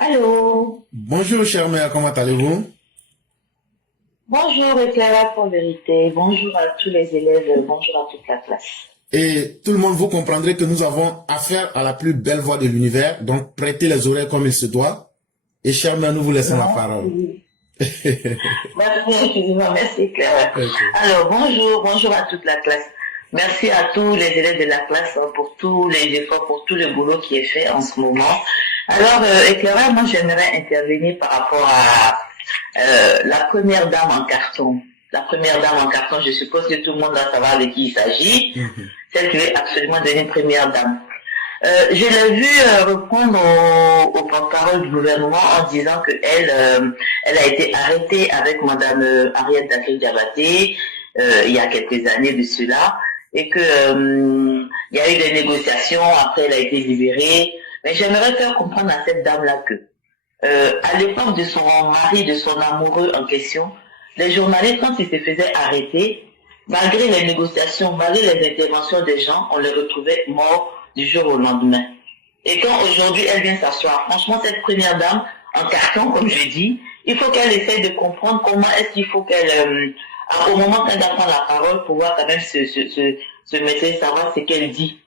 Allô, Bonjour, chère mère, comment allez-vous? bonjour Clara pour vérité, bonjour à tous les élèves, bonjour à toute la classe. Et tout le monde, vous comprendrez que nous avons affaire à la plus belle voix de l'univers, donc prêtez les oreilles comme il se doit. Et chère mère, nous vous laissons la parole. Merci, merci infiniment, merci Clara. Ok. Alors bonjour à toute la classe. Merci à tous les élèves de la classe pour tous les efforts, pour tout le boulot qui est fait en ce moment. Alors, Clara, moi j'aimerais intervenir par rapport à la première dame en carton. La première dame en carton, je suppose que tout le monde doit savoir de qui il s'agit. Mhm. Celle qui est absolument devenue première dame. Je l'ai vu répondre au porte-parole du gouvernement en disant que elle a été arrêtée avec Madame Ariette Dakri-Diabaté il y a quelques années de cela et que il y a eu des négociations. Après, elle a été libérée. Mais j'aimerais faire comprendre à cette dame-là que à l'époque de son mari, de son amoureux en question, les journalistes, quand ils se faisaient arrêter, malgré les négociations, malgré les interventions des gens, on les retrouvait morts du jour au lendemain. Et quand aujourd'hui elle vient s'asseoir, franchement, cette première dame, en carton, comme je dis, il faut qu'elle essaye de comprendre comment est-ce qu'il faut qu'elle, au moment qu'elle va prendre la parole, pouvoir quand même se mettre, savoir ce qu'elle dit.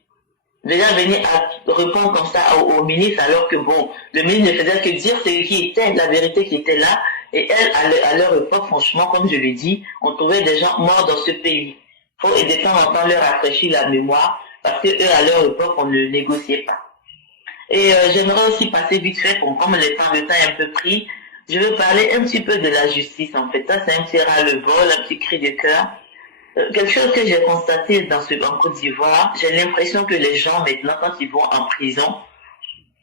Déjà venir à répondre comme ça au ministre alors que bon, le ministre ne faisait que dire ce qui était la vérité qui était là. Et elle, à leur époque, franchement, comme je l'ai dit, on trouvait des gens morts dans ce pays. Faut de temps en temps leur rafraîchir la mémoire parce que eux, à leur époque, on ne négociait pas. Et j'aimerais aussi passer vite fait, pour comme le temps est un peu pris, je veux parler un petit peu de la justice en fait. Ça, c'est un petit ras-le-bol, un petit cri de cœur. Quelque chose que j'ai constaté en Côte d'Ivoire, j'ai l'impression que les gens maintenant, quand ils vont en prison,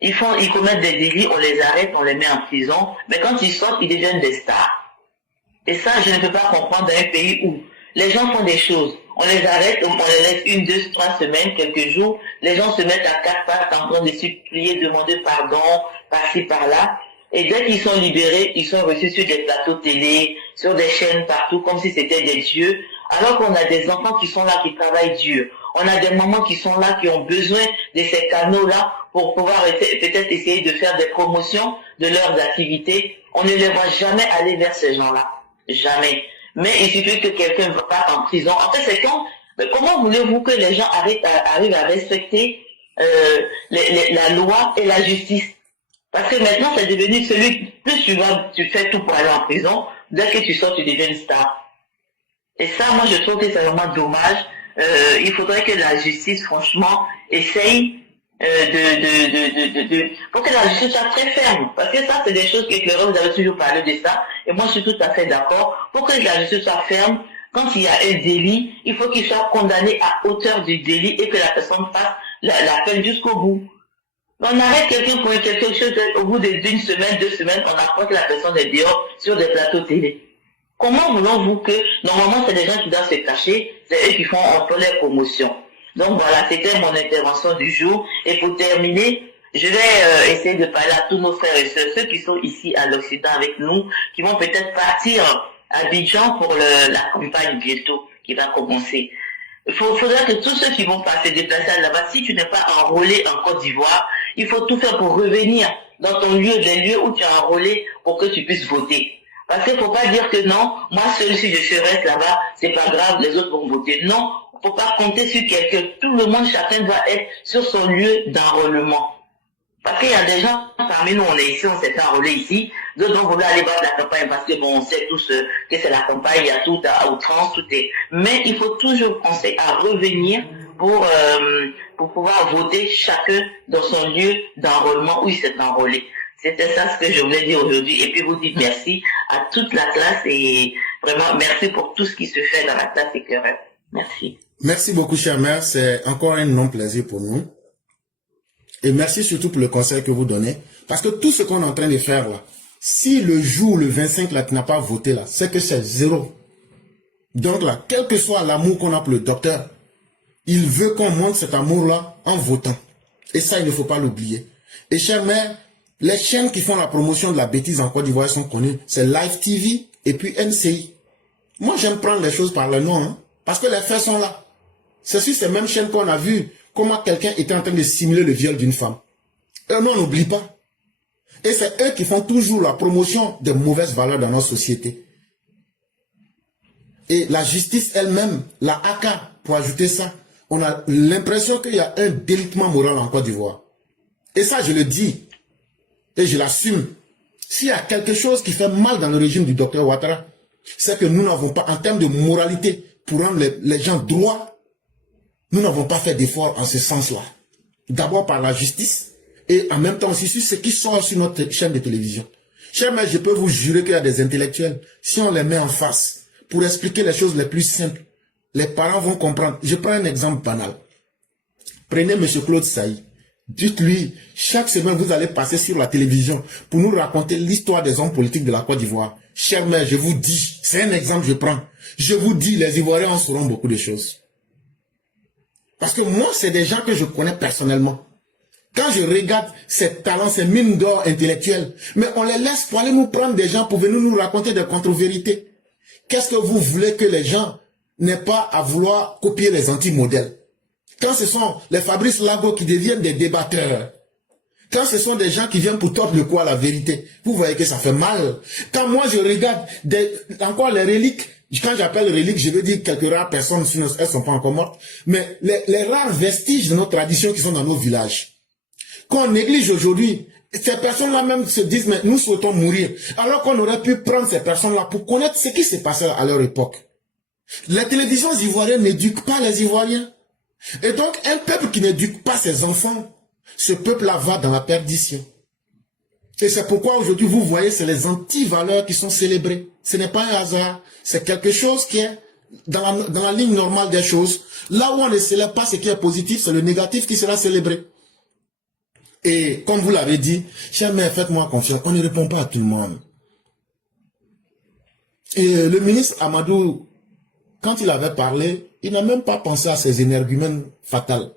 ils commettent des délits, on les arrête, on les met en prison, mais quand ils sortent, ils deviennent des stars. Et ça, je ne peux pas comprendre dans un pays où les gens font des choses, on les arrête, on les laisse une, deux, trois semaines, quelques jours, les gens se mettent à quatre pattes en train de supplier, demander pardon, par-ci, par-là, et dès qu'ils sont libérés, ils sont reçus sur des plateaux télé, sur des chaînes partout, comme si c'était des dieux, alors qu'on a des enfants qui sont là, qui travaillent dur. On a des mamans qui sont là, qui ont besoin de ces canaux-là pour pouvoir peut-être essayer de faire des promotions de leurs activités. On ne les voit jamais aller vers ces gens-là. Jamais. Mais il suffit que quelqu'un parte en prison. En fait, c'est quand, mais comment voulez-vous que les gens arrivent à respecter la loi et la justice? Parce que maintenant, c'est devenu plus tu fais tout pour aller en prison, dès que tu sors, tu deviens une star. Et ça, moi, je trouve que c'est vraiment dommage. Il faudrait que la justice, franchement, essaye pour que la justice soit très ferme. Parce que ça, c'est des choses que vous avez toujours parlé de ça. Et moi, je suis tout à fait d'accord. Pour que la justice soit ferme, quand il y a un délit, il faut qu'il soit condamné à hauteur du délit et que la personne fasse la peine jusqu'au bout. On arrête quelqu'un pour quelque chose, au bout d'une semaine, 2 semaines, on apprend que la personne est dehors sur des plateaux télé. Comment voulons-vous que, normalement, c'est des gens qui doivent se cacher, c'est eux qui font un peu les promotions. Donc voilà, c'était mon intervention du jour. Et pour terminer, je vais essayer de parler à tous nos frères et sœurs, ceux qui sont ici à l'Occident avec nous, qui vont peut-être partir à Abidjan pour la campagne bientôt, qui va commencer. Il faudra que tous ceux qui vont se déplacer là-bas, si tu n'es pas enrôlé en Côte d'Ivoire, il faut tout faire pour revenir dans ton lieu, des lieux où tu es enrôlé pour que tu puisses voter. Parce qu'il ne faut pas dire que non, moi seul si je reste là-bas, c'est pas grave, les autres vont voter. Non, il ne faut pas compter sur quelqu'un. Tout le monde, chacun doit être sur son lieu d'enrôlement. Parce qu'il y a des gens, parmi nous, on est ici, on s'est fait enrôler ici, d'autres vont vouloir aller voir la campagne parce que bon, on sait tous que c'est la campagne, il y a tout à outrance, tout est. Mais il faut toujours penser à revenir pour pouvoir voter chacun dans son lieu d'enrôlement où il s'est enrôlé. C'était ça ce que je voulais dire aujourd'hui. Et puis vous dites merci à toute la classe et vraiment merci pour tout ce qui se fait dans la classe éclairée. Merci. Merci beaucoup, chère mère. C'est encore un non plaisir pour nous. Et merci surtout pour le conseil que vous donnez. Parce que tout ce qu'on est en train de faire là, si le jour, le 25, là, tu n'as pas voté là, c'est que c'est zéro. Donc là, quel que soit l'amour qu'on a pour le docteur, il veut qu'on montre cet amour-là en votant. Et ça, il ne faut pas l'oublier. Et chère mère, les chaînes qui font la promotion de la bêtise en Côte d'Ivoire sont connues. C'est Live TV et puis NCI. Moi, j'aime prendre les choses par le nom, hein, parce que les faits sont là. C'est sur ces mêmes chaînes qu'on a vu comment quelqu'un était en train de simuler le viol d'une femme. Et non, on n'oublie pas. Et c'est eux qui font toujours la promotion des mauvaises valeurs dans notre société. Et la justice elle-même, la ACA, pour ajouter ça, on a l'impression qu'il y a un délitement moral en Côte d'Ivoire. Et ça, je le dis, et je l'assume. S'il y a quelque chose qui fait mal dans le régime du docteur Ouattara, c'est que nous n'avons pas, en termes de moralité, pour rendre les gens droits, nous n'avons pas fait d'efforts en ce sens-là. D'abord par la justice, et en même temps aussi sur ce qui sort sur notre chaîne de télévision. Chers maîtres, je peux vous jurer qu'il y a des intellectuels, si on les met en face, pour expliquer les choses les plus simples, les parents vont comprendre. Je prends un exemple banal. Prenez M. Claude Saï. Dites-lui, chaque semaine, vous allez passer sur la télévision pour nous raconter l'histoire des hommes politiques de la Côte d'Ivoire. Chers mères, je vous dis, c'est un exemple que je prends. Je vous dis, les Ivoiriens en sauront beaucoup de choses. Parce que moi, c'est des gens que je connais personnellement. Quand je regarde ces talents, ces mines d'or intellectuelles, mais on les laisse pour aller nous prendre des gens pour venir nous raconter des contre-vérités. Qu'est-ce que vous voulez que les gens n'aient pas à vouloir copier les anti-modèles? Quand ce sont les Fabrice Lago qui deviennent des débatteurs, quand ce sont des gens qui viennent pour tordre le cou à la vérité, vous voyez que ça fait mal. Quand moi je regarde encore les reliques, quand j'appelle reliques, je veux dire quelques rares personnes, sinon elles ne sont pas encore mortes, mais les rares vestiges de nos traditions qui sont dans nos villages. Qu'on néglige aujourd'hui, ces personnes-là même se disent, mais nous souhaitons mourir. Alors qu'on aurait pu prendre ces personnes-là pour connaître ce qui s'est passé à leur époque. Les télévisions ivoiriennes n'éduquent pas les Ivoiriens. Et donc, un peuple qui n'éduque pas ses enfants, ce peuple-là va dans la perdition. Et c'est pourquoi aujourd'hui, vous voyez, c'est les anti-valeurs qui sont célébrées. Ce n'est pas un hasard. C'est quelque chose qui est dans la ligne normale des choses. Là où on ne célèbre pas ce qui est positif, c'est le négatif qui sera célébré. Et comme vous l'avez dit, chère mère, faites-moi confiance, on ne répond pas à tout le monde. Et le ministre Amadou, quand il avait parlé, il n'a même pas pensé à ces énergumènes fatals.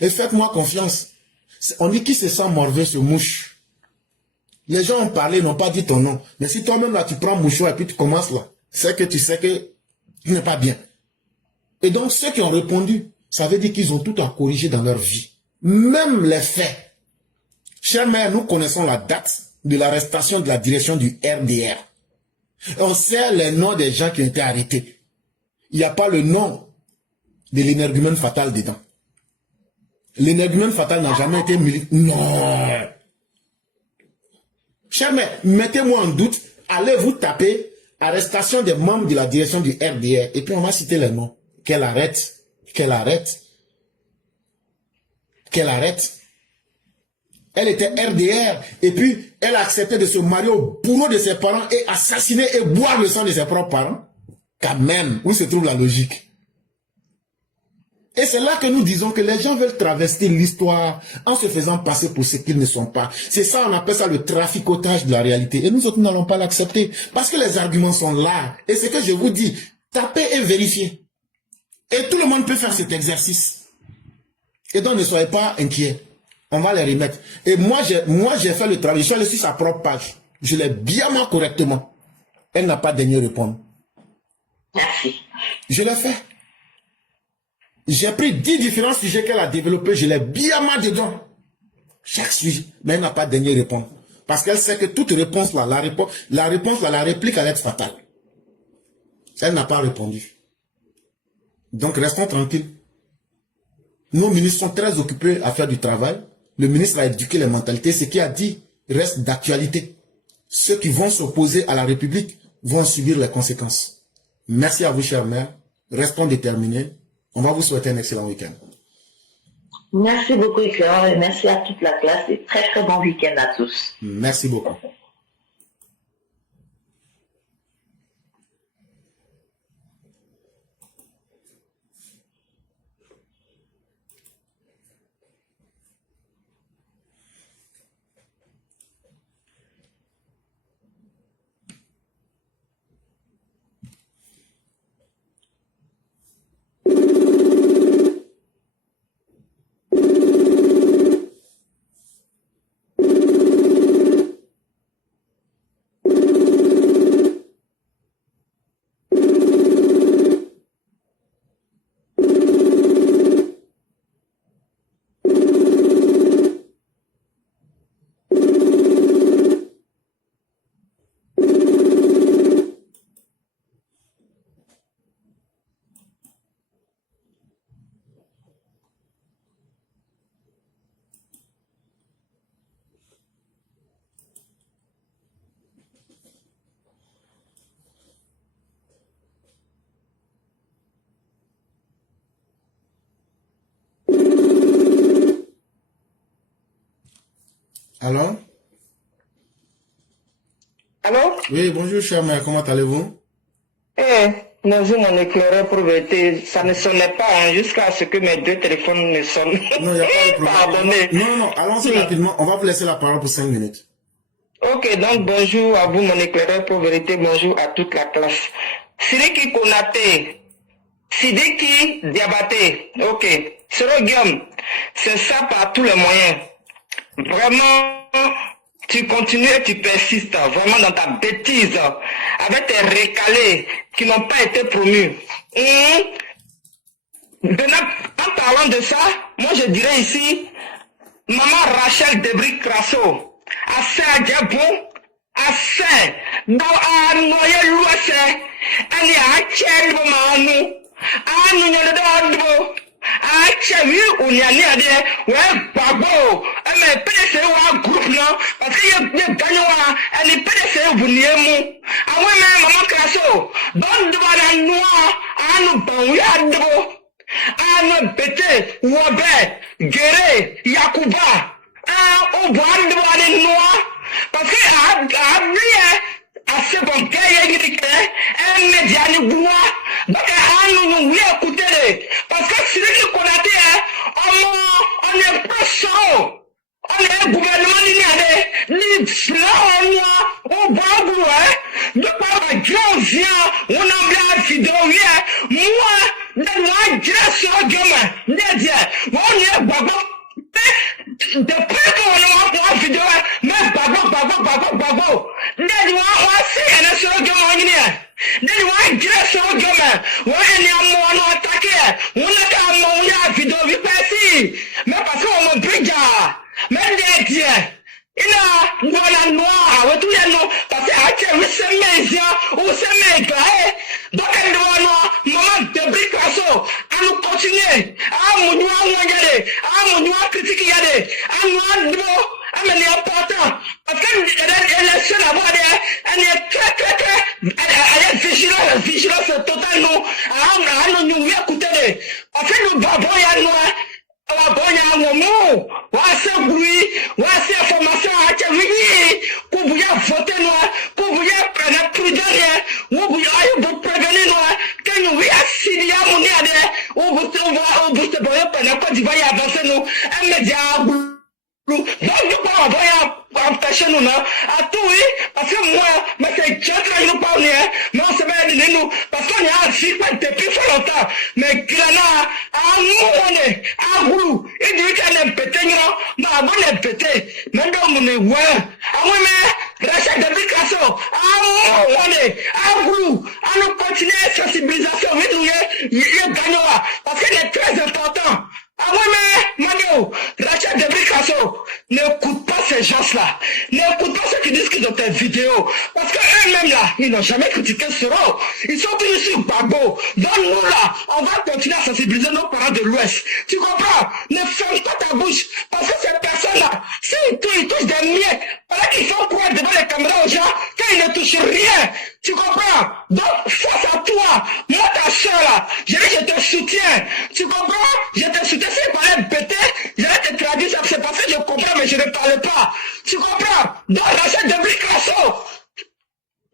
Et faites-moi confiance. On dit qui se sent morveux se mouche. Les gens ont parlé, n'ont pas dit ton nom. Mais si toi-même là tu prends mouchoir et puis tu commences là, c'est que tu sais que tu n'es pas bien. Et donc ceux qui ont répondu, ça veut dire qu'ils ont tout à corriger dans leur vie. Même les faits. Chers mères, nous connaissons la date de l'arrestation de la direction du RDR. On sait les noms des gens qui ont été arrêtés. Il n'y a pas le nom de l'énergumène fatal dedans. L'énergumène fatal n'a jamais été militaire. Non. Chers mères, mettez-moi en doute. Allez vous taper arrestation des membres de la direction du RDR. Et puis on va citer les noms. Qu'elle arrête. Qu'elle arrête. Qu'elle arrête. Elle était RDR et puis elle a accepté de se marier au bourreau de ses parents et assassiner et boire le sang de ses propres parents. Quand même, où se trouve la logique? Et c'est là que nous disons que les gens veulent travestir l'histoire en se faisant passer pour ce qu'ils ne sont pas. C'est ça, on appelle ça le traficotage de la réalité. Et nous autres, nous n'allons pas l'accepter parce que les arguments sont là. Et c'est que je vous dis, tapez et vérifiez. Et tout le monde peut faire cet exercice. Et donc ne soyez pas inquiets. On va les remettre. Et moi j'ai fait le travail. Je suis allé sur sa propre page. Je l'ai bien mis correctement. Elle n'a pas daigné répondre. Merci. Je l'ai fait. J'ai pris 10 différents sujets qu'elle a développés. Je l'ai bien mis dedans. Chaque sujet. Mais elle n'a pas daigné répondre. Parce qu'elle sait que toute réponse là, la réponse là, la réplique allait être fatale. Elle n'a pas répondu. Donc restons tranquilles. Nos ministres sont très occupés à faire du travail. Le ministre a éduqué les mentalités. Ce qu'il a dit reste d'actualité. Ceux qui vont s'opposer à la République vont subir les conséquences. Merci à vous, chère mère. Restons déterminés. On va vous souhaiter un excellent week-end. Merci beaucoup, Éclaireur, et merci à toute la classe et très très bon week-end à tous. Merci beaucoup. Alors? Allô? Oui, bonjour, cher mère, comment allez-vous? Bonjour mon éclaireur pour vérité. Ça ne sonnait pas hein, jusqu'à ce que mes deux téléphones ne sonnent. Non, il n'y a pas de problème. Pardonnez. Non, allons-y rapidement. On va vous laisser la parole pour 5 minutes. Ok, donc bonjour à vous mon éclaireur pour vérité. Bonjour à toute la classe. Sidiki Konaté. Sidiki Diabaté. Ok. Sero Guillaume. C'est ça par tous les moyens. Vraiment, tu continues et tu persistes vraiment dans ta bêtise avec tes récalés qui n'ont pas été promus. En parlant de ça, moi je dirais ici, maman Rachel Debris-Crasso, assez à Diabon, assez, dans à noyer l'ouest, elle y a un tiers de maman, à nous y a de Achevi unyani ade we babo eme PDC wa group no parce que ye ganyo wa ani PDC buniemu awe me mama kraso don do na noa anu ban wi adbo anu bete wobe gere yakuba o bo adbo ani noa parce que abriye assez bon gars yeke eme diani bua donc anu nous écouter parce que si les Konaté on est pression on est gouvernement ni flan on va de par la grande on a bien vidéo moi de la grâce au gamin on est babo depuis qu'on a vidéo mais babo then what see and so gamin then why dress so gamin why ni amono attaquer on a ka mo ya vidéo vi passer mais parce qu'on me brija mais dia ina ngwana noa wetu ya no parce que ache we semezia ou semega donc elle doit no maman de bricasso à nous continuer à mon noa ngade à mon noa critique yade à nous do amene important parce que elle est seule à voir elle est très elle est vigilance totale non à nous écouter parce que nous babons ya noa wabonya ngomu wase bruit wase information achevini kubuya voter noir kubuya prendre prudence wubuya ayu prévenir noir que nous wi asidia moniade ubuste boye prendre Côte d'Ivoire avancer nous immédiat donc nous pas envoyer empêcher nous non à tout oui parce que moi mais c'est chacun nous parle mais on se met nous parce qu'on est assis pas depuis fort longtemps mais grana à nous à vous et du can péter non ma bonne péter mais donc on est ouais à moi mais Rachel Debris-Crasso à vous à nous continuer sensibilisation oui nous il gagne parce que c'est très important. Ah ouais, mais, Mano, Rachel Debris-Crasso, n'écoute pas ces gens-là. N'écoute pas ceux qui disent qu'ils ont des vidéos. Parce qu'eux-mêmes, là, ils n'ont jamais critiqué ce rôle. Ils sont tous sur Babo. Donc, nous, là, on va continuer à sensibiliser nos parents de l'Ouest. Tu comprends? Ne ferme pas ta bouche. Parce que ces personnes-là, s'ils touchent des miettes, pendant qu'ils font croire devant les caméras aux gens, qu'ils ne touchent rien. Tu comprends? Donc, face à toi, moi, ta soeur, là, je te soutiens. Tu comprends? Je te soutiens. Si je parlais bêté, j'allais te traduire ça, c'est parce que je comprends, mais je ne parle pas. Tu comprends? Donc, Rachel Debris-Crasso,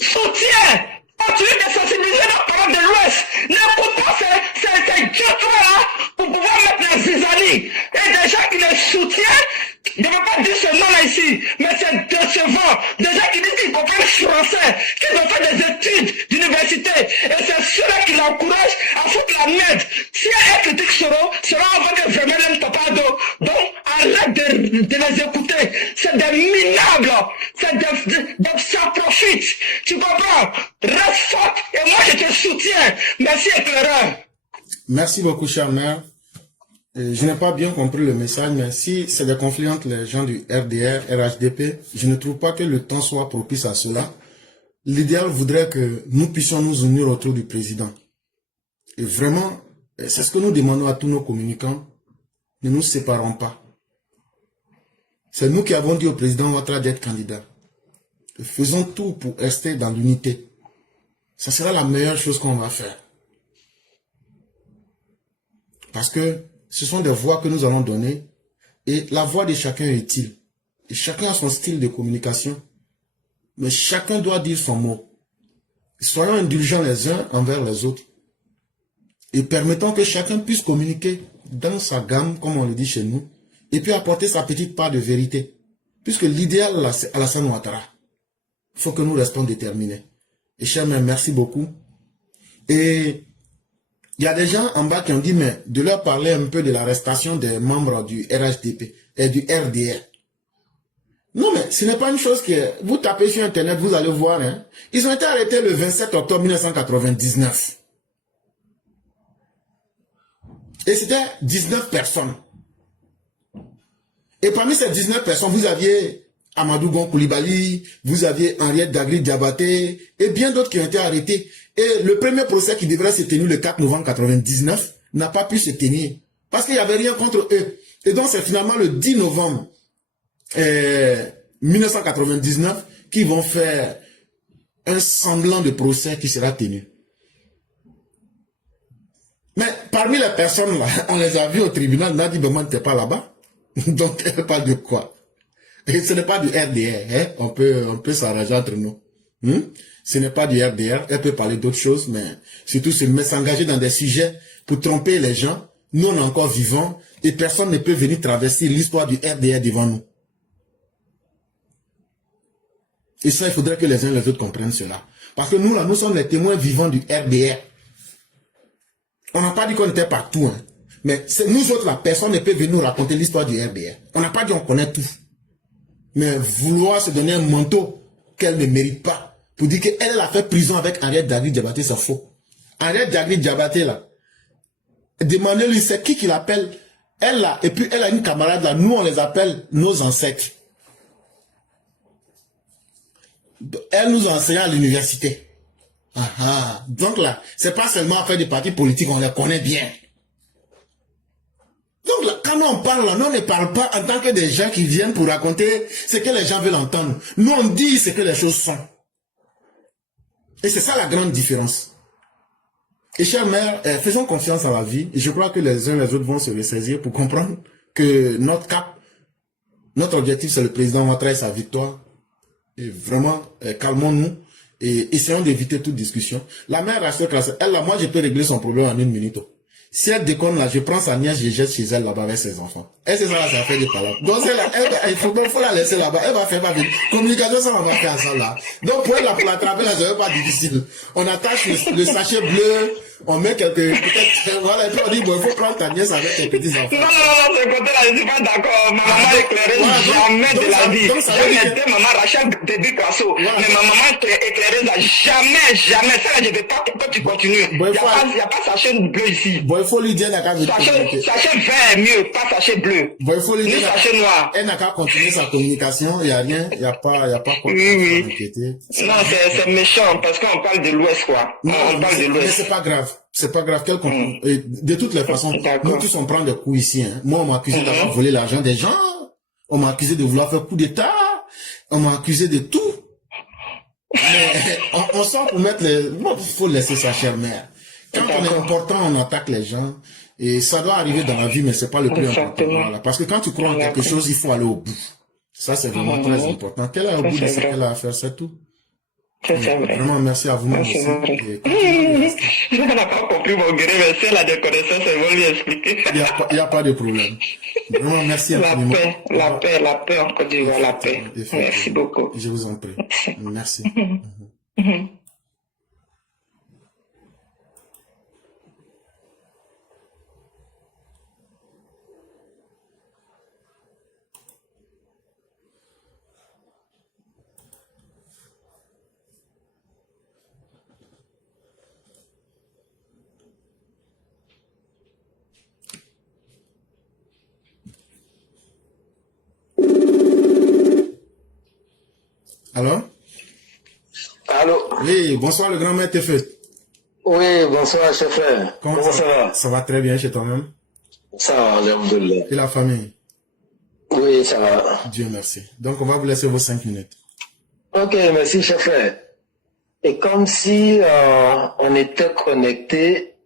soutien, continue de sensibiliser nos parents de l'Ouest. N'écoute pas ces dieux-là pour pouvoir mettre les zizanies. Et des gens qui les soutiennent, je ne veux pas dire ce nom-là ici, mais c'est décevant. Des gens qui disent qu'ils comprennent français, qu'ils ont fait des études d'université. Et c'est ceux-là qui l'encouragent à foutre la merde. Si elle critique sera en train de fermer l'homme tapado. Donc, arrête de les écouter. C'est des minables. C'est des ça profite. Tu comprends? Reste fort. Et moi, je te soutiens. Merci, éclaireur. Merci beaucoup, cher mère. Je n'ai pas bien compris le message, mais si c'est des conflits entre les gens du RDR, RHDP, je ne trouve pas que le temps soit propice à cela. L'idéal voudrait que nous puissions nous unir autour du président. Et vraiment, c'est ce que nous demandons à tous nos communicants. Ne nous séparons pas. C'est nous qui avons dit au président Ouattara d'être candidat. Et faisons tout pour rester dans l'unité. Ça sera la meilleure chose qu'on va faire. Parce que ce sont des voix que nous allons donner et la voix de chacun est utile. Et chacun a son style de communication. Mais chacun doit dire son mot. Soyons indulgents les uns envers les autres. Et permettons que chacun puisse communiquer dans sa gamme, comme on le dit chez nous, et puis apporter sa petite part de vérité. Puisque l'idéal, là, c'est Alassane Ouattara. Il faut que nous restons déterminés. Et chers mères, merci beaucoup. Et il y a des gens en bas qui ont dit, mais de leur parler un peu de l'arrestation des membres du RHDP et du RDR. Non, mais ce n'est pas une chose que vous tapez sur Internet, vous allez voir. Hein. Ils ont été arrêtés le 27 octobre 1999. Et c'était 19 personnes. Et parmi ces 19 personnes, vous aviez Amadou Gon Koulibaly, vous aviez Henriette Dagri Diabaté et bien d'autres qui ont été arrêtés. Et le premier procès qui devrait se tenir le 4 novembre 1999 n'a pas pu se tenir. Parce qu'il n'y avait rien contre eux. Et donc c'est finalement le 10 novembre 1999 qu'ils vont faire un semblant de procès qui sera tenu. Mais parmi les personnes là, on les a vus au tribunal, on a dit, ben moi, t'es pas là-bas. Donc, elle parle de quoi? Et ce n'est pas du RDR, hein? On peut s'arranger entre nous. Ce n'est pas du RDR, elle peut parler d'autres choses, mais surtout s'engager dans des sujets pour tromper les gens. Nous, on est encore vivants et personne ne peut venir traverser l'histoire du RDR devant nous. Et ça, il faudrait que les uns et les autres comprennent cela. Parce que nous, là, nous sommes les témoins vivants du RDR. On n'a pas dit qu'on était partout, hein. Mais nous autres, là, personne ne peut venir nous raconter l'histoire du RDR. On n'a pas dit qu'on connaît tout. Mais vouloir se donner un manteau qu'elle ne mérite pas, pour dire qu'elle a fait prison avec Henriette Dagri Diabaté, c'est faux. Henriette Dagri Diabaté, là, demandez-lui, c'est qui l'appelle? Elle, là, et puis elle a une camarade, là, nous, on les appelle nos ancêtres. Elle nous enseigne à l'université. Donc là, c'est pas seulement faire des partis politiques, on les connaît bien. Donc là, quand on parle là, nous on ne parle pas en tant que des gens qui viennent pour raconter ce que les gens veulent entendre. Nous on dit ce que les choses sont. Et c'est ça la grande différence. Et chers mères, faisons confiance à la vie. Et je crois que les uns et les autres vont se ressaisir pour comprendre que notre cap, notre objectif c'est le président Ouattara et sa victoire. Et vraiment, calmons-nous et essayons d'éviter toute discussion. La mère rassure, elle là, moi je peux régler son problème en 1 minute. Si elle déconne là, je prends sa nièce, je jette chez elle là-bas avec ses enfants. Elle c'est ça là, ça fait des palabres. Donc il faut la laisser là-bas. Elle va faire ma vie. Communication, ça on va faire ça là. Donc pour elle là, pour l'attraper là, c'est pas difficile. On attache le sachet bleu, on met peut-être, voilà, et puis on dit, bon, il faut prendre ta nièce avec tes petits enfants. Non, ce côté-là, je suis pas d'accord. Ma maman éclairait jamais de la vie. J'ai été maman Rachel début Crasso. Mais ma maman éclairait là, jamais. Ça là, je vais pas que tu continues. Il n'y a pas sachet bleu ici. Bon, il faut lui dire, sachet vert mieux, pas sachet bleu. Bon, il faut lui dire, sachet noir. Elle n'a qu'à continuer sa communication, il n'y a rien, il n'y a pas quoi s'inquiéter. Non, c'est méchant, parce qu'on parle de l'Ouest, quoi. On parle de l'Ouest. Mais c'est pas grave. C'est pas grave. De toutes les façons, nous tous on prend des coups ici. Hein. Moi, on m'a accusé d'avoir volé l'argent des gens. On m'a accusé de vouloir faire coup d'État. On m'a accusé de tout. Mais on sort pour mettre les... Bon, il faut laisser sa chère mère. Quand on est important, on attaque les gens. Et ça doit arriver dans la vie, mais c'est pas le plus important. Voilà. Parce que quand tu crois en quelque chose, il faut aller au bout. Ça, c'est vraiment très important. Qu'elle est au bout de ce qu'elle a à faire, c'est tout. Vraiment, merci à vous. Je n'ai pas compris mon gré, mais si elle a des connaissances, elle va lui expliquer. Il n'y a pas de problème. Vraiment, merci infiniment. La paix en Côte d'Ivoire, la paix. Merci beaucoup. Je vous en prie. Merci. Allô? Allô? Oui, bonsoir le grand maître Tefeu. Oui, bonsoir chef. Comment ça va? Ça va très bien chez toi-même? Ça va, alhamdoulilah. Et la famille? Oui, ça va. Dieu merci. Donc on va vous laisser vos 5 minutes. Ok, merci chef. Et comme si on était connecté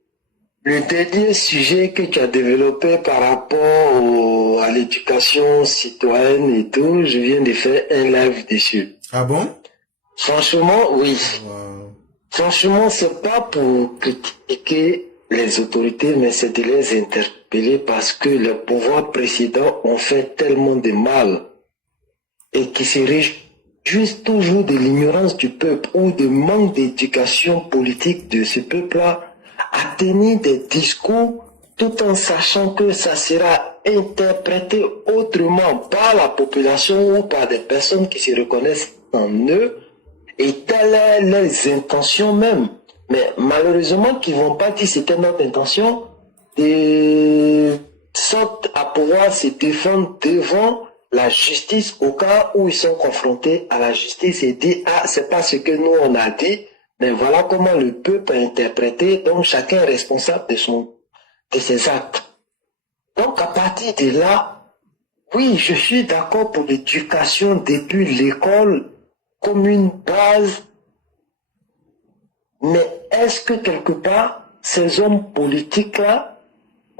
Le dernier sujet que tu as développé par rapport à l'éducation citoyenne et tout, je viens de faire un live dessus. Ah bon? Franchement, oui. Wow. Franchement, c'est pas pour critiquer les autorités, mais c'est de les interpeller parce que les pouvoirs précédents ont fait tellement de mal et qui se réjouissent toujours de l'ignorance du peuple ou du manque d'éducation politique de ce peuple-là à tenir des discours tout en sachant que ça sera interprété autrement par la population ou par des personnes qui se reconnaissent en eux et telles sont leurs intentions même. Mais malheureusement, qui vont pas dire c'était notre intention, de sorte à pouvoir se défendre devant la justice au cas où ils sont confrontés à la justice et dire ah c'est pas ce que nous on a dit, mais voilà comment le peuple a interprété, donc chacun est responsable de ses actes. Donc à partir de là, oui, je suis d'accord pour l'éducation depuis l'école comme une base, mais est-ce que quelque part, ces hommes politiques-là,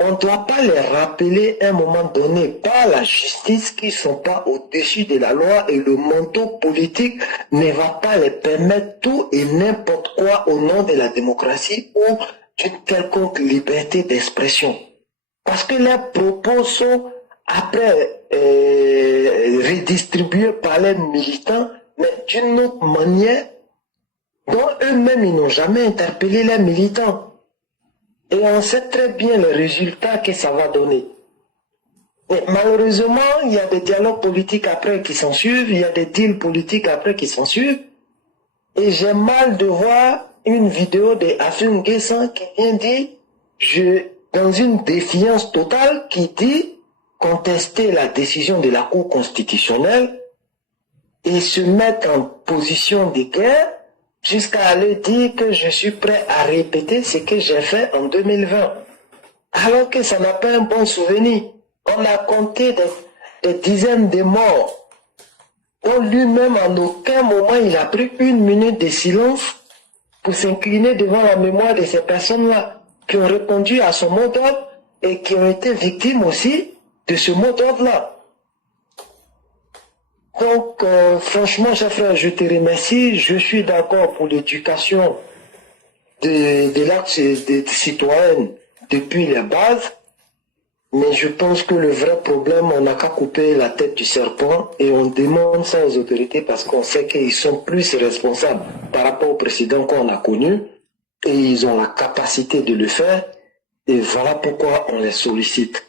on ne doit pas les rappeler à un moment donné par la justice qu'ils ne sont pas au-dessus de la loi et le manteau politique ne va pas les permettre tout et n'importe quoi au nom de la démocratie ou d'une quelconque liberté d'expression. Parce que leurs propos sont après redistribués par les militants, mais d'une autre manière dont eux-mêmes ils n'ont jamais interpellé les militants. Et on sait très bien les résultats que ça va donner. Mais malheureusement, il y a des dialogues politiques après qui s'en suivent, il y a des deals politiques après qui s'en suivent. Et j'ai mal de voir une vidéo de Afin Guessan qui vient dire, dans une défiance totale, qui dit contester la décision de la Cour constitutionnelle et se mettre en position de guerre jusqu'à aller dire que je suis prêt à répéter ce que j'ai fait en 2020. Alors que ça n'a pas un bon souvenir. On a compté des dizaines de morts. Donc lui-même, en aucun moment, il a pris une minute de silence pour s'incliner devant la mémoire de ces personnes-là qui ont répondu à son mot d'ordre et qui ont été victimes aussi de ce mot d'ordre-là. Donc, franchement, chers frères, je te remercie. Je suis d'accord pour l'éducation de l'acte des citoyens depuis les bases. Mais je pense que le vrai problème, on n'a qu'à couper la tête du serpent et on demande ça aux autorités parce qu'on sait qu'ils sont plus responsables par rapport au précédent qu'on a connu et ils ont la capacité de le faire. Et voilà pourquoi on les sollicite.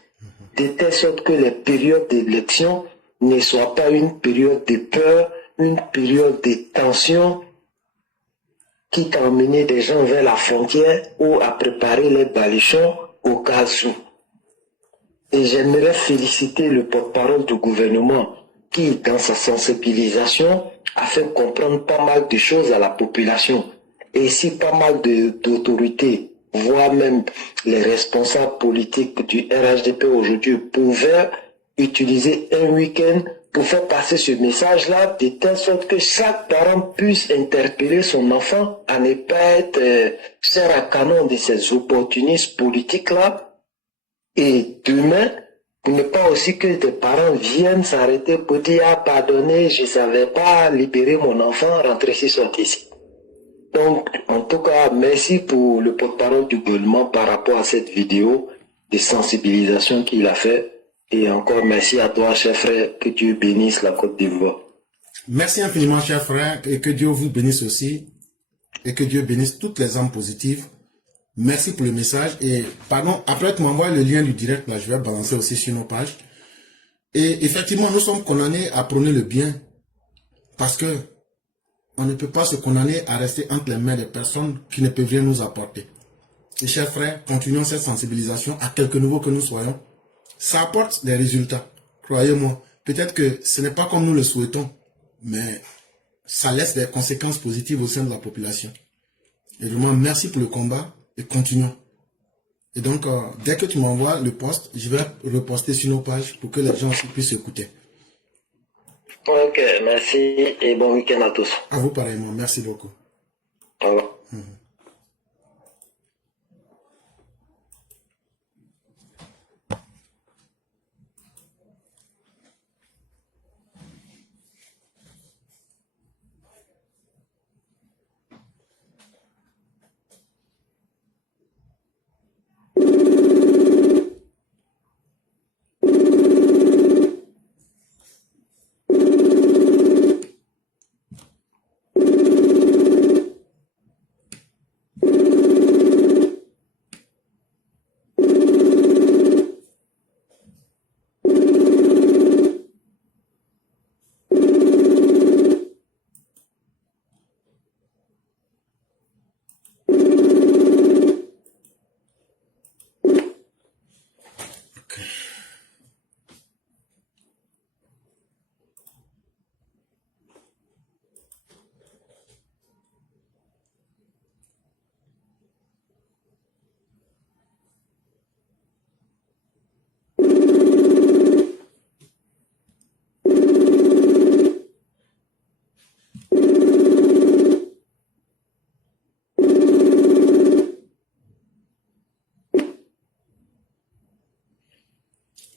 De telle sorte que les périodes d'élection ne soit pas une période de peur, une période de tension qui a emmené des gens vers la frontière ou à préparer les baluchons au cas où. Et j'aimerais féliciter le porte-parole du gouvernement qui, dans sa sensibilisation, a fait comprendre pas mal de choses à la population. Et si pas mal d'autorités, voire même les responsables politiques du RHDP aujourd'hui pouvaient utiliser un week-end pour faire passer ce message-là de telle sorte que chaque parent puisse interpeller son enfant à ne pas être chair à canon de ces opportunistes politiques-là. Et demain, pour ne pas aussi que des parents viennent s'arrêter pour dire « Ah, pardonnez, je ne savais pas libérer mon enfant, rentrer ici, sortir ici ». Donc, en tout cas, merci pour le porte-parole du gouvernement par rapport à cette vidéo de sensibilisation qu'il a fait. Et encore merci à toi, cher frère, que Dieu bénisse la Côte d'Ivoire. Merci infiniment, cher frère, et que Dieu vous bénisse aussi, et que Dieu bénisse toutes les âmes positives. Merci pour le message, et pardon, après tu m'envoies le lien du direct, là, je vais balancer aussi sur nos pages. Et effectivement, nous sommes condamnés à prôner le bien, parce que on ne peut pas se condamner à rester entre les mains des personnes qui ne peuvent rien nous apporter. Et chers frères, continuons cette sensibilisation, à quelque niveau que nous soyons. Ça apporte des résultats, croyez-moi. Peut-être que ce n'est pas comme nous le souhaitons, mais ça laisse des conséquences positives au sein de la population. Et vraiment, merci pour le combat et continuons. Et donc, dès que tu m'envoies le post, je vais reposter sur nos pages pour que les gens aussi puissent écouter. Ok, merci et bon week-end à tous. À vous pareillement, merci beaucoup. Au revoir.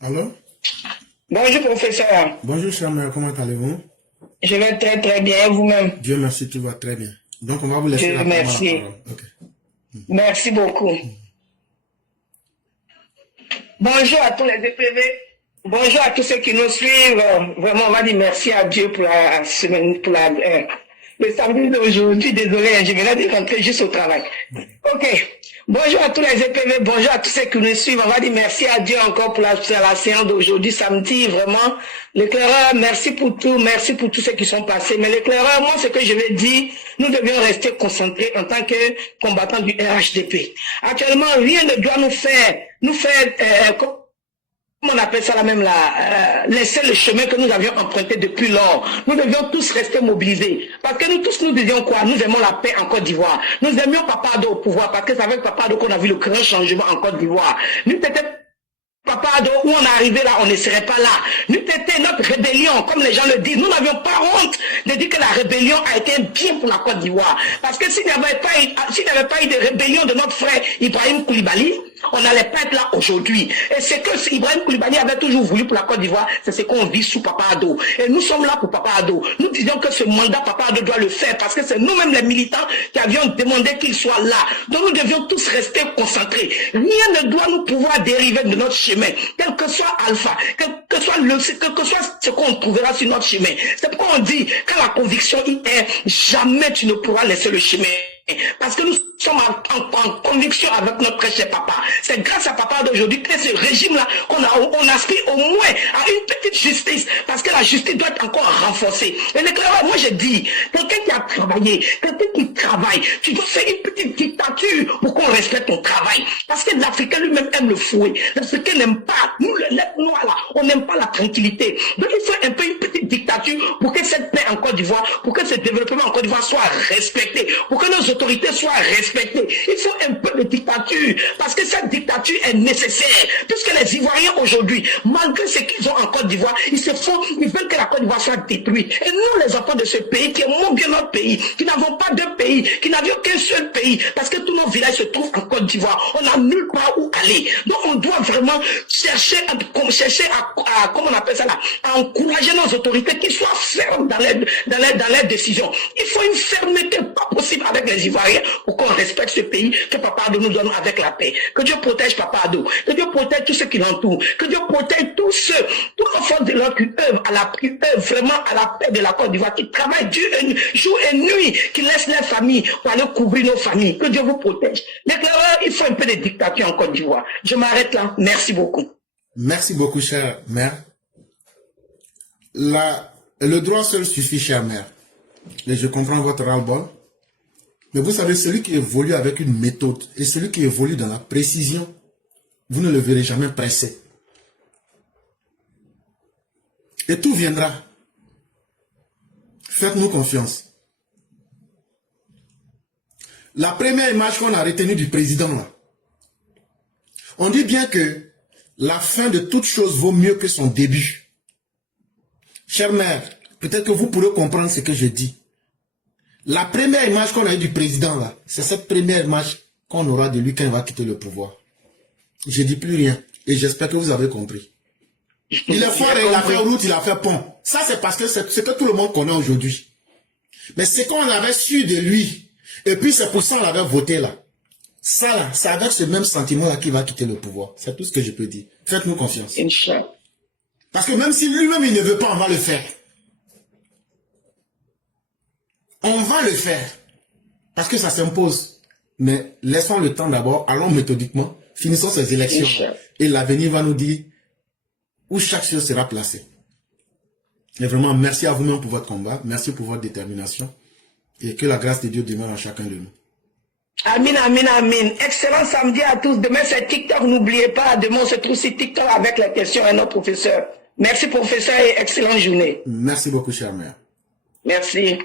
Alors? Bonjour, professeur. Bonjour, chère mère, comment allez-vous? Je vais très très bien, vous-même. Dieu merci, tu vas très bien. Donc, on va vous laisser Dieu rapidement merci. la parole. Ok. Merci beaucoup. Bonjour à tous les EPV. Bonjour à tous ceux qui nous suivent. Vraiment, on va dire merci à Dieu pour la semaine, pour le samedi d'aujourd'hui. Désolé, je venais de rentrer juste au travail. Ok. Bonjour à tous les EPV, bonjour à tous ceux qui nous suivent. On va dire merci à Dieu encore pour la séance d'aujourd'hui, samedi. Vraiment, l'éclaireur, merci pour tous ceux qui sont passés. Mais l'éclaireur, moi, ce que je vais dire, nous devions rester concentrés en tant que combattants du RHDP. Actuellement, rien ne doit nous faire, comment on appelle ça la même là, laisser le chemin que nous avions emprunté depuis lors. Nous devions tous rester mobilisés. Parce que nous tous, nous disions quoi? Nous aimons la paix en Côte d'Ivoire. Nous aimions Papa Ado au pouvoir parce que c'est avec Papa Ado qu'on a vu le grand changement en Côte d'Ivoire. Nous peut-être Papa Ado, où on est arrivé là, on ne serait pas là. Nous était notre rébellion, comme les gens le disent. Nous n'avions pas honte de dire que la rébellion a été un bien pour la Côte d'Ivoire. Parce que s'il n'y avait pas eu de rébellion de notre frère Ibrahim Koulibaly, on n'allait pas être là aujourd'hui. Et c'est que Ibrahim Koulibaly avait toujours voulu pour la Côte d'Ivoire, c'est ce qu'on vit sous Papa Ado. Et nous sommes là pour Papa Ado. Nous disions que ce mandat, Papa Ado doit le faire parce que c'est nous-mêmes les militants qui avions demandé qu'il soit là. Donc nous devions tous rester concentrés. Rien ne doit nous pouvoir dériver de notre chemin, quel que soit Alpha, quel que soit ce qu'on trouvera sur notre chemin. C'est pourquoi on dit que la conviction est jamais tu ne pourras laisser le chemin. Parce que nous sommes en conviction avec notre très cher papa. C'est grâce à papa d'aujourd'hui que ce régime-là, on aspire au moins à une petite justice. Parce que la justice doit être encore renforcée. Et l'éclaireur, moi je dis, quelqu'un qui a travaillé, quelqu'un qui travaille, tu dois faire une petite dictature pour qu'on respecte ton travail. Parce que l'Africain lui-même aime le fouet. L'Africain n'aime pas, nous les lettres noires là, on n'aime pas la tranquillité. Donc il faut un peu une petite dictature pour que cette paix en Côte d'Ivoire, pour que ce développement en Côte d'Ivoire soit respecté, pour que nos autorités soient respectées. Il faut un peu de dictature, parce que cette dictature est nécessaire, puisque les Ivoiriens aujourd'hui, malgré ce qu'ils ont en Côte d'Ivoire, ils veulent que la Côte d'Ivoire soit détruite. Et nous, les enfants de ce pays, qui aimons bien notre pays, qui n'avons pas de pays, qui n'avions qu'un seul pays, parce que tous nos villages se trouvent en Côte d'Ivoire, on n'a nulle part où aller. Donc on doit vraiment chercher à comment on appelle ça là, à encourager nos autorités qui soient fermes dans leurs décisions. Il faut une fermeté pas possible avec les Ivoiriens pour qu'on respecte ce pays que Papa Ado nous donne avec la paix. Que Dieu protège Papa Ado, que Dieu protège tous ceux qui l'entourent, que Dieu protège tous les forces de l'ordre qui œuvrent vraiment à la paix de la Côte d'Ivoire, qui travaillent jour et nuit, qui laissent leurs familles pour aller couvrir nos familles. Que Dieu vous protège. L'éclaireur, il faut un peu de dictature en Côte d'Ivoire. Je m'arrête là. Merci beaucoup. Merci beaucoup, chère mère. Le droit seul suffit, chère mère. Et je comprends votre ras-le-bol. Mais vous savez, celui qui évolue avec une méthode et celui qui évolue dans la précision, vous ne le verrez jamais pressé. Et tout viendra. Faites-nous confiance. La première image qu'on a retenue du président, là, on dit bien que la fin de toute chose vaut mieux que son début. Chère mère, peut-être que vous pourrez comprendre ce que je dis. La première image qu'on a eue du président, là, c'est cette première image qu'on aura de lui quand il va quitter le pouvoir. Je ne dis plus rien. Et j'espère que vous avez compris. Il est fort, il a fait route, il a fait pont. Ça, c'est parce que c'est ce que tout le monde connaît aujourd'hui. Mais ce qu'on avait su de lui, et puis c'est pour ça qu'on l'avait voté là. Ça là, c'est avec ce même sentiment-là qu'il va quitter le pouvoir. C'est tout ce que je peux dire. Faites-nous confiance. Inch'Allah. Parce que même si lui-même il ne veut pas, on va le faire. On va le faire. Parce que ça s'impose. Mais laissons le temps d'abord, allons méthodiquement, finissons ces élections. Inch'Allah. Et l'avenir va nous dire où chaque chose sera placée. Et vraiment, merci à vous-même pour votre combat. Merci pour votre détermination. Et que la grâce de Dieu demeure en chacun de nous. Amin, amin, amin. Excellent samedi à tous. Demain, c'est TikTok. N'oubliez pas, demain, on se trouve sur TikTok avec les questions à nos professeurs. Merci, professeur, et excellente journée. Merci beaucoup, chère mère. Merci.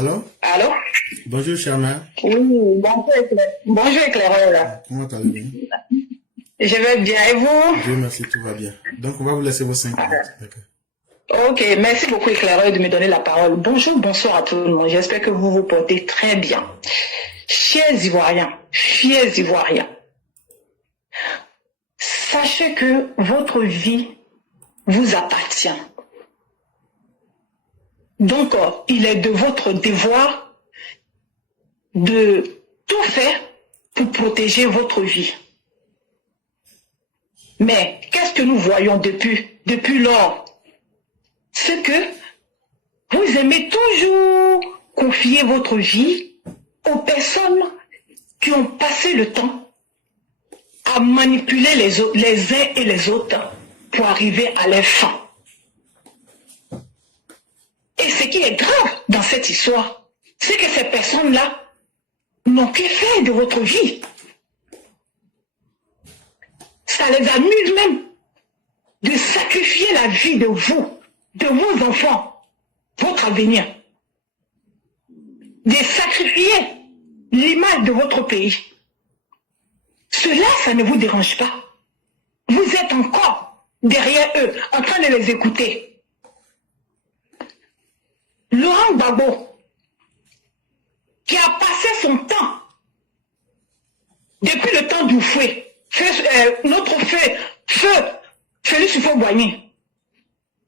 Allô? Allô? Bonjour, chère mère. Oui, bonjour éclaireur. Comment allez-vous? Je vais bien, et vous? Dieu merci, tout va bien. Donc, on va vous laisser vos 5 minutes. D'accord. Ok, merci beaucoup éclaireur de me donner la parole. Bonjour, bonsoir à tout le monde. J'espère que vous vous portez très bien. Chers Ivoiriens, fiers Ivoiriens, sachez que votre vie vous appartient. Donc, il est de votre devoir de tout faire pour protéger votre vie. Mais qu'est-ce que nous voyons depuis lors? C'est que vous aimez toujours confier votre vie aux personnes qui ont passé le temps à manipuler les uns et les autres pour arriver à leur fin. Et ce qui est grave dans cette histoire, c'est que ces personnes-là n'ont que faire de votre vie. Ça les amuse même de sacrifier la vie de vous, de vos enfants, votre avenir. De sacrifier l'image de votre pays. Cela, ça ne vous dérange pas. Vous êtes encore derrière eux, en train de les écouter. Laurent Gbagbo, qui a passé son temps, depuis le temps du feu, notre feu, Félix Houphouët-Boigny,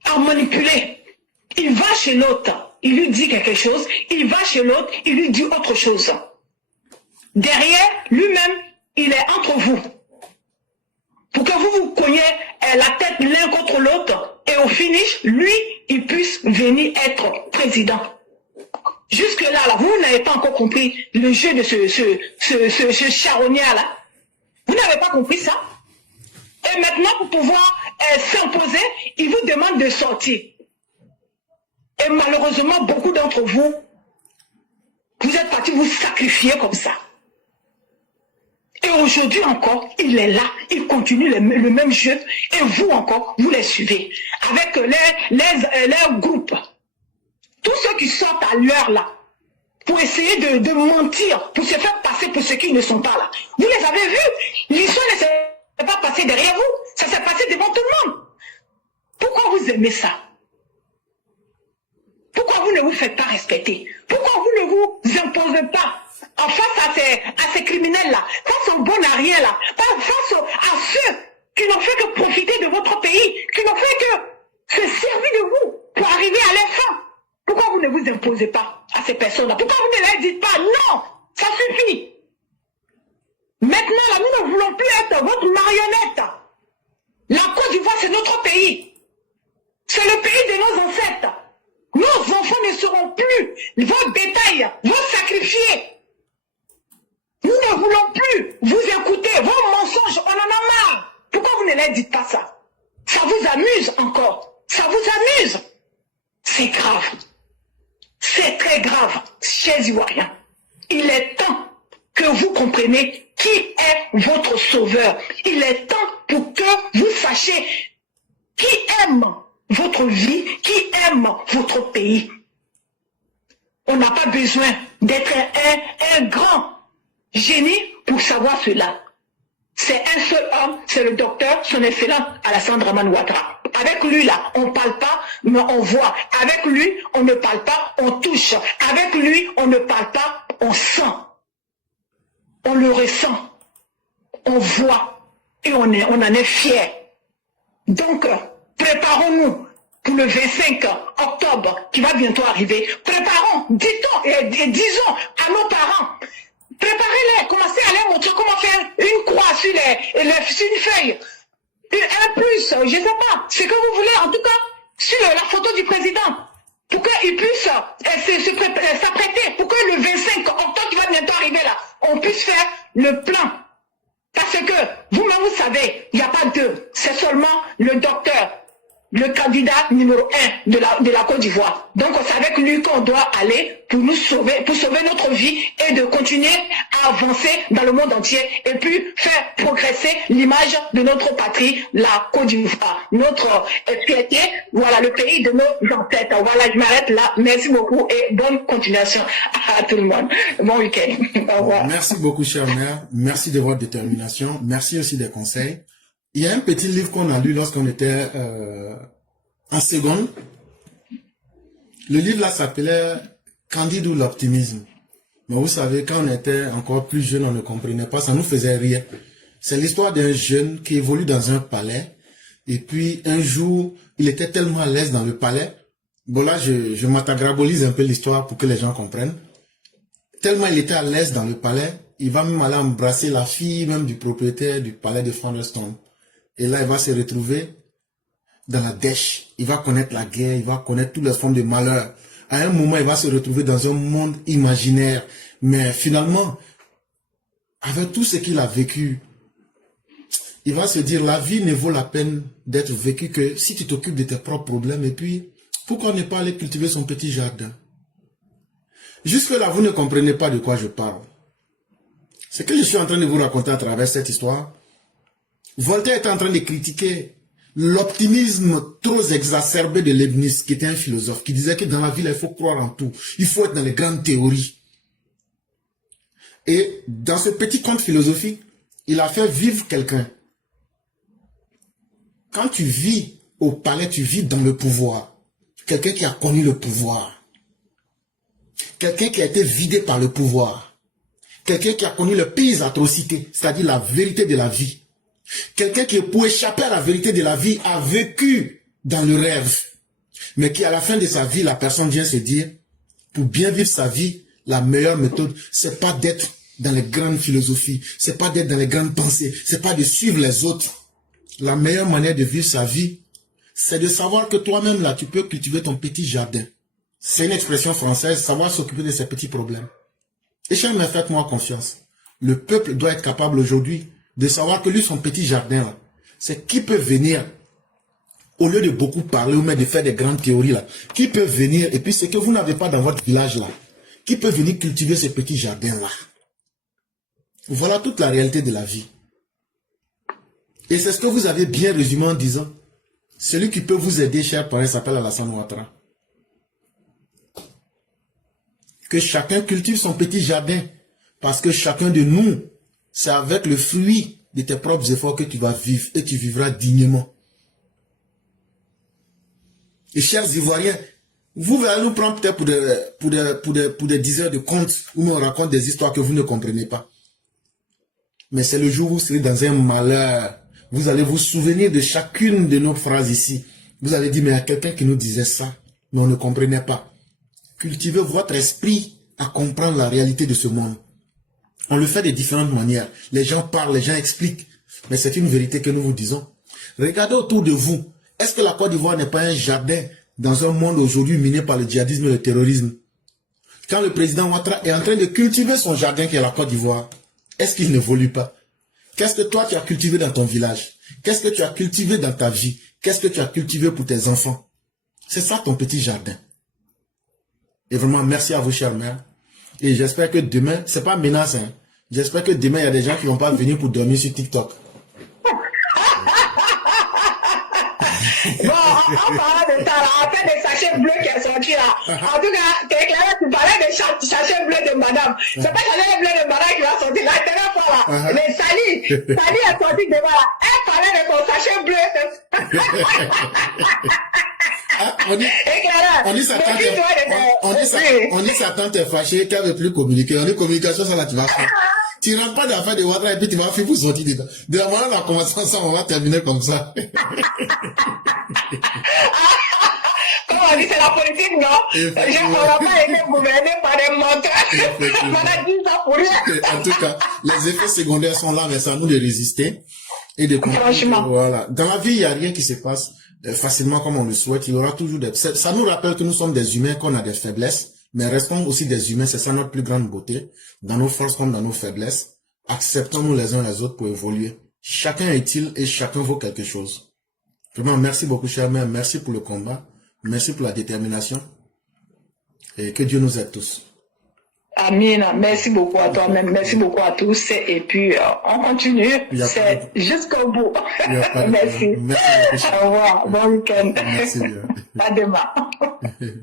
a manipulé. Il va chez l'autre, il lui dit quelque chose, il va chez l'autre, il lui dit autre chose. Derrière, lui-même, il est entre vous. Pour que vous vous cogniez la tête l'un contre l'autre, et au finish, lui, il puisse venir être président. Jusque-là, vous n'avez pas encore compris le jeu de ce charognard-là. Vous n'avez pas compris ça? Et maintenant, pour pouvoir s'imposer, il vous demande de sortir. Et malheureusement, beaucoup d'entre vous, vous êtes partis vous sacrifier comme ça. Et aujourd'hui encore, il est là, il continue le même jeu, et vous encore, vous les suivez. Avec les groupes. Tous ceux qui sortent à l'heure là, pour essayer de mentir, pour se faire passer pour ceux qui ne sont pas là. Vous les avez vus. L'histoire ne s'est pas passée derrière vous. Ça s'est passé devant tout le monde. Pourquoi vous aimez ça? Pourquoi vous ne vous faites pas respecter? Pourquoi vous ne vous imposez pas en face à ces criminels-là, face aux bons arrières là, face à ceux qui n'ont fait que profiter de votre pays, qui n'ont fait que se servir de vous pour arriver à leur fin? Pourquoi vous ne vous imposez pas à ces personnes-là? Pourquoi vous ne leur dites pas non? Ça suffit. Maintenant, là, nous ne voulons plus être votre marionnette. La Côte d'Ivoire, c'est notre pays. C'est le pays de nos ancêtres. Nos enfants ne seront plus vos bétail, vos sacrifiés. Nous ne voulons plus vous écouter, vos mensonges, on en a marre. Pourquoi vous ne leur dites pas ça? Ça vous amuse encore. Ça vous amuse. C'est grave. C'est très grave, chers Ivoiriens. Il est temps que vous compreniez qui est votre sauveur. Il est temps pour que vous sachiez qui aime votre vie, qui aime votre pays. On n'a pas besoin d'être un grand génie pour savoir cela. C'est un seul homme, c'est le docteur, son excellent Alassane Dramane Ouattara. Avec lui, là, on ne parle pas, mais on voit. Avec lui, on ne parle pas, on touche. Avec lui, on ne parle pas, on sent. On le ressent. On voit. Et on en est fiers. Donc, préparons-nous pour le 25 octobre qui va bientôt arriver. Préparons, disons à nos parents. Préparez-les, commencez à leur montrer comment faire une croix sur une feuille. Un plus, je ne sais pas, ce que vous voulez, en tout cas, sur la photo du président, pour qu'il puisse s'apprêter, pour que le 25 octobre qui va bientôt arriver là, on puisse faire le plan. Parce que vous-même, vous savez, il n'y a pas deux, c'est seulement le docteur le candidat numéro 1 de la Côte d'Ivoire. Donc c'est avec lui qu'on doit aller pour nous sauver, pour sauver notre vie et de continuer à avancer dans le monde entier et puis faire progresser l'image de notre patrie, la Côte d'Ivoire, notre fierté, voilà, le pays de nos ancêtres. Voilà, je m'arrête là. Merci beaucoup et bonne continuation à tout le monde. Bon week-end. Au revoir. Merci beaucoup, chère mère. Merci de votre détermination. Merci aussi des conseils. Il y a un petit livre qu'on a lu lorsqu'on était en seconde. Le livre là s'appelait Candide ou l'optimisme. Mais vous savez, quand on était encore plus jeune, on ne comprenait pas, ça nous faisait rire. C'est l'histoire d'un jeune qui évolue dans un palais. Et puis un jour, il était tellement à l'aise dans le palais. Bon là, je m'atagrabolise un peu l'histoire pour que les gens comprennent. Tellement il était à l'aise dans le palais, il va même aller embrasser la fille même du propriétaire du palais de Thunderstone. Et là, il va se retrouver dans la dèche. Il va connaître la guerre, il va connaître toutes les formes de malheur. À un moment, il va se retrouver dans un monde imaginaire. Mais finalement, avec tout ce qu'il a vécu, il va se dire, la vie ne vaut la peine d'être vécue que si tu t'occupes de tes propres problèmes. Et puis, pourquoi ne pas aller cultiver son petit jardin? Jusque-là, vous ne comprenez pas de quoi je parle. Ce que je suis en train de vous raconter à travers cette histoire, Voltaire est en train de critiquer l'optimisme trop exacerbé de Leibniz, qui était un philosophe, qui disait que dans la vie, il faut croire en tout. Il faut être dans les grandes théories. Et dans ce petit conte philosophique, il a fait vivre quelqu'un. Quand tu vis au palais, tu vis dans le pouvoir. Quelqu'un qui a connu le pouvoir. Quelqu'un qui a été vidé par le pouvoir. Quelqu'un qui a connu le pire atrocité, c'est-à-dire la vérité de la vie. Quelqu'un qui, pour échapper à la vérité de la vie, a vécu dans le rêve. Mais qui, à la fin de sa vie, la personne vient se dire, pour bien vivre sa vie, la meilleure méthode, c'est pas d'être dans les grandes philosophies, c'est pas d'être dans les grandes pensées, c'est pas de suivre les autres. La meilleure manière de vivre sa vie, c'est de savoir que toi-même, là, tu peux cultiver ton petit jardin. C'est une expression française, savoir s'occuper de ses petits problèmes. Et chers, mais faites-moi confiance. Le peuple doit être capable aujourd'hui de savoir que lui, son petit jardin, là, c'est qui peut venir, au lieu de beaucoup parler ou même de faire des grandes théories, là, qui peut venir, et puis ce que vous n'avez pas dans votre village, là, qui peut venir cultiver ce petit jardin, là. Voilà toute la réalité de la vie. Et c'est ce que vous avez bien résumé en disant, celui qui peut vous aider, cher parrain, s'appelle Alassane Ouattara. Que chacun cultive son petit jardin, parce que chacun de nous, c'est avec le fruit de tes propres efforts que tu vas vivre et tu vivras dignement. Et chers Ivoiriens, vous allez nous prendre peut-être pour des diseurs de contes où on raconte des histoires que vous ne comprenez pas. Mais c'est le jour où vous serez dans un malheur. Vous allez vous souvenir de chacune de nos phrases ici. Vous allez dire, mais il y a quelqu'un qui nous disait ça, mais on ne comprenait pas. Cultivez votre esprit à comprendre la réalité de ce monde. On le fait de différentes manières. Les gens parlent, les gens expliquent. Mais c'est une vérité que nous vous disons. Regardez autour de vous. Est-ce que la Côte d'Ivoire n'est pas un jardin dans un monde aujourd'hui miné par le djihadisme et le terrorisme? Quand le président Ouattara est en train de cultiver son jardin qui est la Côte d'Ivoire, est-ce qu'il n'évolue pas? Qu'est-ce que toi tu as cultivé dans ton village? Qu'est-ce que tu as cultivé dans ta vie? Qu'est-ce que tu as cultivé pour tes enfants? C'est ça ton petit jardin. Et vraiment, merci à vous, chère mère. Et j'espère que demain, c'est pas menace, hein. J'espère que demain, il y a des gens qui vont pas venir pour dormir sur TikTok. Bon, en parlant de ça, là, après des sachets bleus qui est sorti là, en tout cas, t'es éclairé, tu parlais des sachets bleus de madame. C'est pas sachet bleu de madame qui va sortir la dernière fois là. Mais Sally est sortie devant là. Elle parlait de son sachet bleu. On dit sa tante est fâchée, qu'elle veut plus communiquer. On dit communication, ça là, tu vas faire. Tu rentres pas dans l'affaire de Ouattara et puis tu vas faire pour sortir dedans. De la manière on a commencé ensemble, on va terminer comme ça. Comme on dit, c'est la politique, non? On n'a pas été gouverné par des menteurs. On a dit ça pour rien. En tout cas, les effets secondaires sont là, mais c'est à nous de résister et de comprendre. Franchement. Voilà. Dans la vie, il n'y a rien qui se passe facilement comme on le souhaite. Il y aura toujours des... Ça nous rappelle que nous sommes des humains, qu'on a des faiblesses. Mais restons aussi des humains, c'est ça notre plus grande beauté. Dans nos forces comme dans nos faiblesses, acceptons-nous les uns les autres pour évoluer. Chacun est utile et chacun vaut quelque chose. Vraiment, merci beaucoup, chère mère. Merci pour le combat. Merci pour la détermination. Et que Dieu nous aide tous. Amina, merci beaucoup à toi-même, merci beaucoup à tous et puis on continue, c'est jusqu'au bout. Merci. Merci beaucoup, Au revoir, bon week-end. Merci bien. À demain.